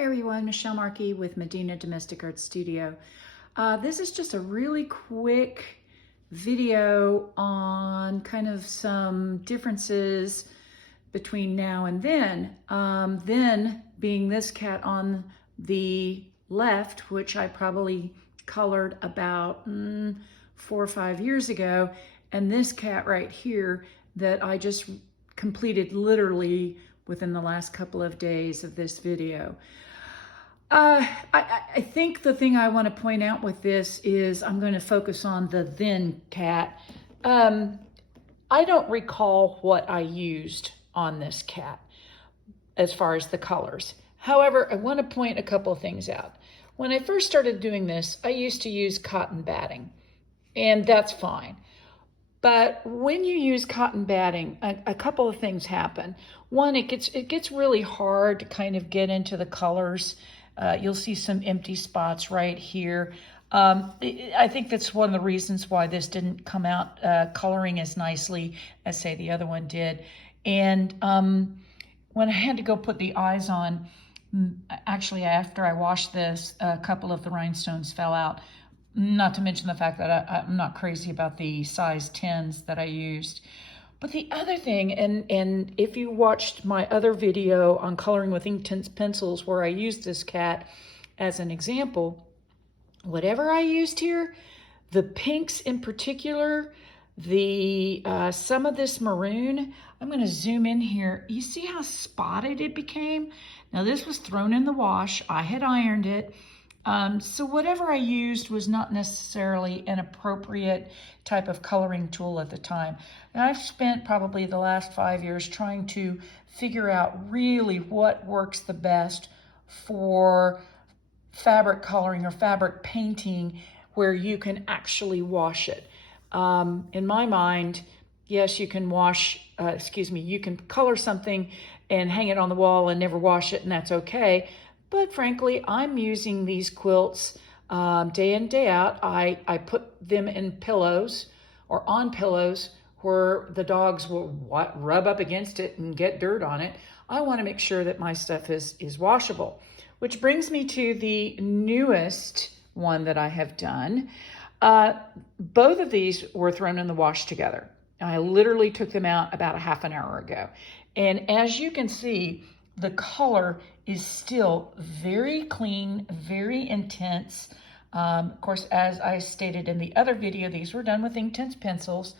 Hi everyone, Michelle Markey with Medina Domestic Art Studio. This is just a really quick video on kind of some differences between now and then. Then being this cat on the left, which I probably colored about 4 or 5 years ago, and this cat right here that I just completed literally within the last couple of days of this video. I think the thing I want to point out with this is I'm going to focus on the then cat. I don't recall what I used on this cat as far as the colors. However, I want to point a couple of things out. When I first started doing this, I used to use cotton batting, and that's fine. But when you use cotton batting, a couple of things happen. One, it gets really hard to kind of get into the colors. You'll see some empty spots right here. I think that's one of the reasons why this didn't come out coloring as nicely as, say, the other one did. And when I had to go put the eyes on, actually after I washed this, a couple of the rhinestones fell out. Not to mention the fact that I'm not crazy about the size 10s that I used. But the other thing, and if you watched my other video on coloring with Inktense pencils where I used this cat as an example, whatever I used here, the pinks in particular, the some of this maroon, I'm going to zoom in here. You see how spotted it became? Now this was thrown in the wash. I had ironed it. So whatever I used was not necessarily an appropriate type of coloring tool at the time. And I've spent probably the last 5 years trying to figure out really what works the best for fabric coloring or fabric painting where you can actually wash it. In my mind, yes, you can you can color something and hang it on the wall and never wash it, and that's okay. But frankly, I'm using these quilts day in, day out. I put them in pillows or on pillows where the dogs will rub up against it and get dirt on it. I want to make sure that my stuff is washable, which brings me to the newest one that I have done. Both of these were thrown in the wash together. I literally took them out about a half an hour ago. And as you can see, the color is still very clean, very intense. Of course, as I stated in the other video, these were done with Inktense pencils,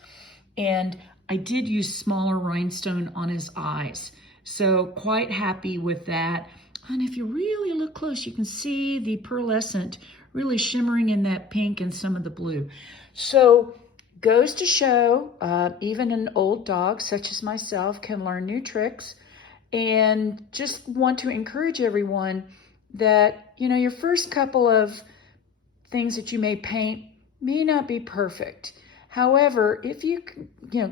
and I did use smaller rhinestone on his eyes. So quite happy with that. And if you really look close, you can see the pearlescent really shimmering in that pink and some of the blue. So goes to show, even an old dog such as myself can learn new tricks. And just want to encourage everyone that, you know, your first couple of things that you may paint may not be perfect. However, if you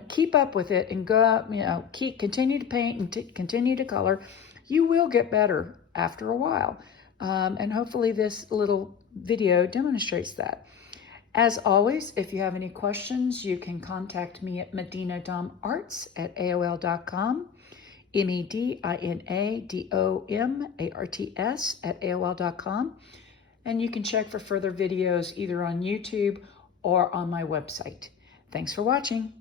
keep up with it and go out, continue to paint and continue to color, you will get better after a while. And hopefully this little video demonstrates that. As always, if you have any questions, you can contact me at medinadomarts@aol.com. medinadomarts@aol.com, and you can check for further videos either on YouTube or on my website. Thanks for watching.